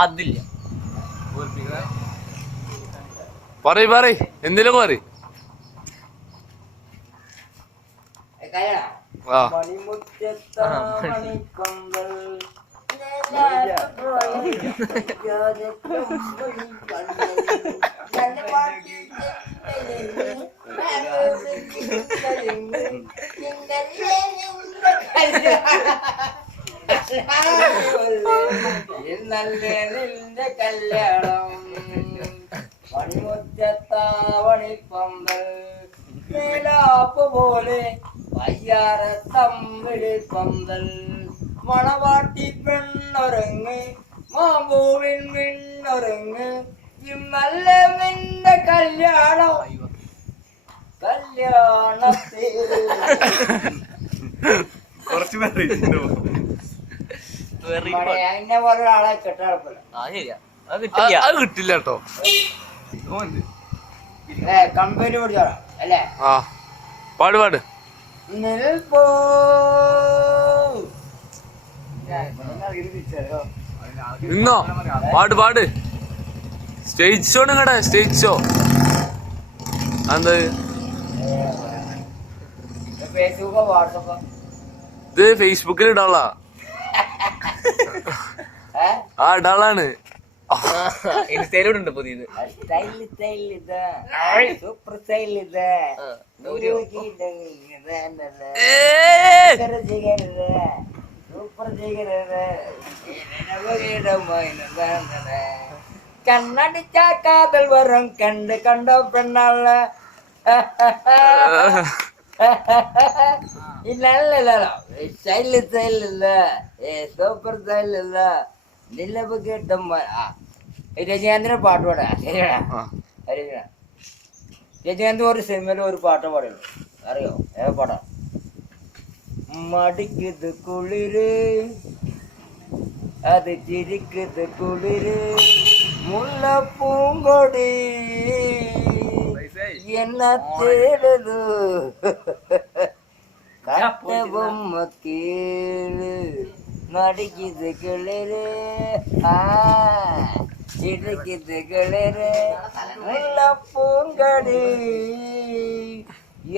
അതില്ല പറയ് എന്തിലും പറ മണിമുറ്റത്താമണിക്കൊമ്പൽ നിന്റെ കല്യാണം മണിമുറ്റത്താവണിക്കൊമ്പൽ മേലാപ്പ് പോലെ വയ്യാറ തമ്മിഴി പന്തൽ മണവാട്ടി പെണ്ണൊരുങ്ങ് മാമ്പൂവിൻ മിണ്ണൊരുങ്ങ് ഇന്നല്ല നിന്റെ കല്യാണം കല്യാണത്തിൽ അതിനെ പോലെ ഒരാളെ കെട്ടാളപ്പല്ല അത് കിട്ടില്ല കേട്ടോ കമ്പനി പിടിച്ചോളാം അല്ലേ പാട് നിൽപ്പോ നിന്നോ പാട് സ്റ്റേജ് ഷോ നിങ്ങടെ സ്റ്റേജ് ഷോ എന്താ ഫേസ്ബുക്കോ വാട്സപ്പോ ഇത് ഫേസ്ബുക്കിൽ ഇടാള ഇടാളാണ് ഇൻസ്റ്റയിലുണ്ട് പുതിയത് സൂപ്പർ സ്റ്റൈൽ ഇത് സൂപ്പർ കണ്ണടിച്ച കാതൽ വരും കണ്ട പെണ്ണാള ഇല്ലല്ലോ സ്റ്റൈൽ ഇല്ല സൂപ്പർ സ്റ്റൈൽ ഇല്ല നിലവ് കേട്ട രജനീകാന്തിന്റെ പാട്ട് പാടാ ശരിയാ രജനീകാന്ത് ഒരു സിനിമയില് ഒരു പാട്ട് പാടുള്ളൂ അറിയോ ഏ പാടാ മടിക്കത് കുളിര് അത് ചിരിക്കത് കുളിര് മുല്ലപ്പൂങ്കൊടി എന്നെ തേടതു കട്ട ബൊമ്മ കേള് നടിക്കത് കിളര് ചിരിക്കത് കിളര് മുല്ലപ്പൂങ്കടി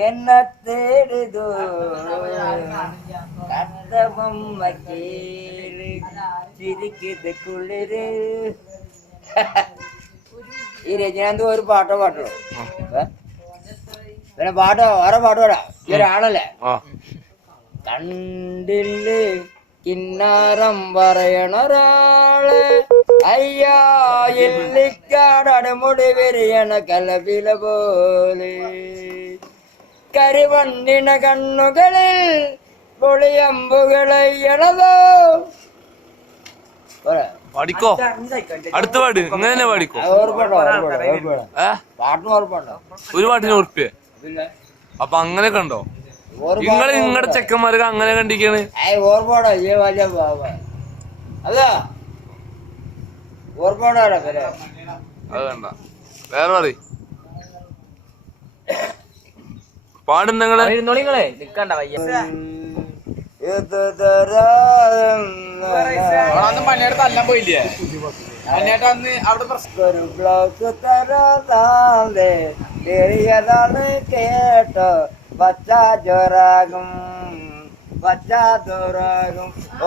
എന്നെ തേടുതു കട്ട ബൊമ്മ കേള് ചിരിക്കത് കുളിര് ഈ രജനീകാന്ത് ഒരു പാട്ടോ പാട്ടുള്ളൂ പിന്നെ പാട്ടോ വേറെ പാട്ട് പാടാ ഈ ഒരാളല്ലേ കണ്ടില്ലേ കിന്നാരം പറയണൊരാള് അയ്യാ എല്ലിക്കാടമുടി വിരിയണ കലപില പോലെ കരിവണ്ണിന കണ്ണുകളിൽ പൊളിയമ്പുകളയ്യണതോ പാടിക്കോ അടുത്ത പാട് ഇങ്ങനെ തന്നെ പാടിക്കോ പാട്ടിന് ഉറപ്പുണ്ടോ ഒരു പാട്ടിന് ഉറപ്പിയ അപ്പൊ അങ്ങനെ കണ്ടോ നിങ്ങളുടെ ചെക്കന്മാർക്ക് അങ്ങനെ കണ്ടിക്കാണ് ഓർമ്മോടോ അല്ല ഓർമ്മോടോ അത് കണ്ട വേറെ പറ പാടുന്നങ്ങളെ നിങ്ങളെ നിക്കണ്ട വയ്യ മണ്ണിയുടെ തല്ലാൻ പോയില്ലേ മണ്ണിയേട്ടാ അന്ന് അവിടെ ഒരു ബ്ലോക്ക് തരാതാണ് കേട്ടോ പച്ചാചോറാകും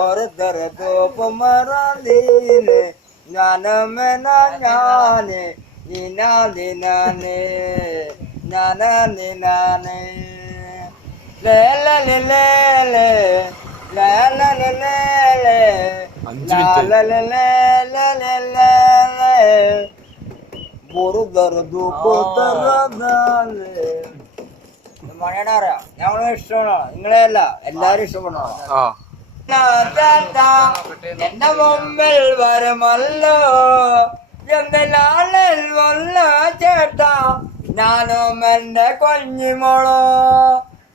ഒരു തോപ്പ് മറന്നീന് ഞാനമ്മന ഞാന് നിനാനെ ഞാനാനെ മണിയുടെ അറിയാം ഞങ്ങളെ ഇഷ്ടമാണോ നിങ്ങളെയല്ല എല്ലാരും ഇഷ്ടപ്പെടണോ എന്റെ മുമ്പിൽ വരുമല്ലോ എന്തിനാളിൽ വല്ല ചേട്ടാ ഞാനും എന്റെ കുഞ്ഞിമോളോ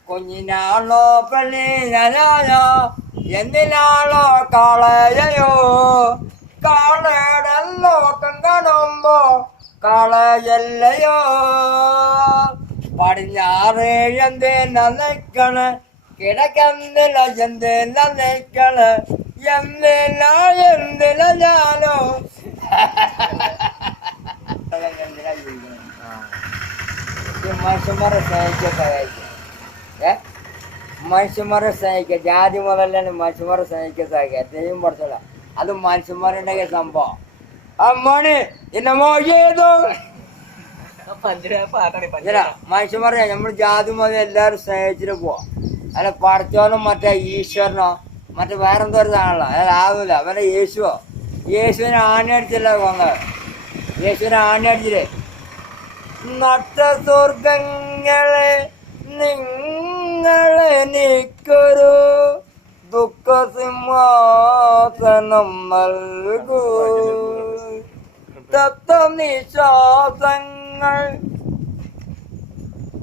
കുഞ്ഞിനാളോ പെണ്ണിനായോ എന്തിനാളോ കാളയോ കാളയുടെ ലോകം കാണുമ്പോ കാളയല്ലയോ പടിഞ്ഞാറ് എന്തിനക്കണ് കിഴക്കെന്തില എന്തിനക്കണ് എന്തിന ഞാനോ മനുഷ്യന്മാരെ മനുഷ്യന്മാരെ സ്നേഹിക്കുക ജാതി മുതലാണ് മനുഷ്യന്മാരെ സ്നേഹിക്കാൻ സഹായിക്കുക ദൈവം പഠിച്ചോളാം അത് മനുഷ്യന്മാരുണ്ടെങ്കിൽ സംഭവം അമ്മണി എന്നെ മോശം മനുഷ്യന്മാരെ നമ്മൾ ജാതി മുതൽ എല്ലാവരും സ്നേഹിച്ചിട്ട് പോവാം അല്ല പഠിച്ചോനും മറ്റേ ഈശ്വരനോ മറ്റേ വേറെന്തോ ഒരു സാധനമല്ലോ അതാവില്ല അവരെ യേശുവിനെ ആണിയടിച്ചല്ലോ കൊന്നത് യേശുവിനെ ആണിയടിച്ചില്ലേ നട്ട സ്വർഗങ്ങളെ നിങ്ങളെനിക്കൊരു ദുഃഖസിംഹാസനം നൽകൂ തത്വനിശ്വാസങ്ങൾ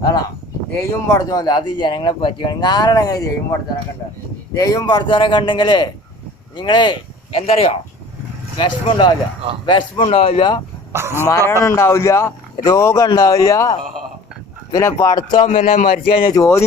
ആണോ ദൈവം പഠിച്ചോല്ല അത് ജനങ്ങളെ പറ്റിയാണ് ആരാണ് അങ്ങനെ ദൈവം പഠിച്ചവനെ കണ്ടത് ദൈവം പഠിച്ചവനെ കണ്ടെങ്കില് നിങ്ങള് എന്തറിയോ വിഷമുണ്ടാവില്ല മരണം ഉണ്ടാവില്ല രോഗം ഉണ്ടാവില്ല പിന്നെ പഠിത്തം പിന്നെ മരിച്ചു കഴിഞ്ഞാൽ ചോദ്യം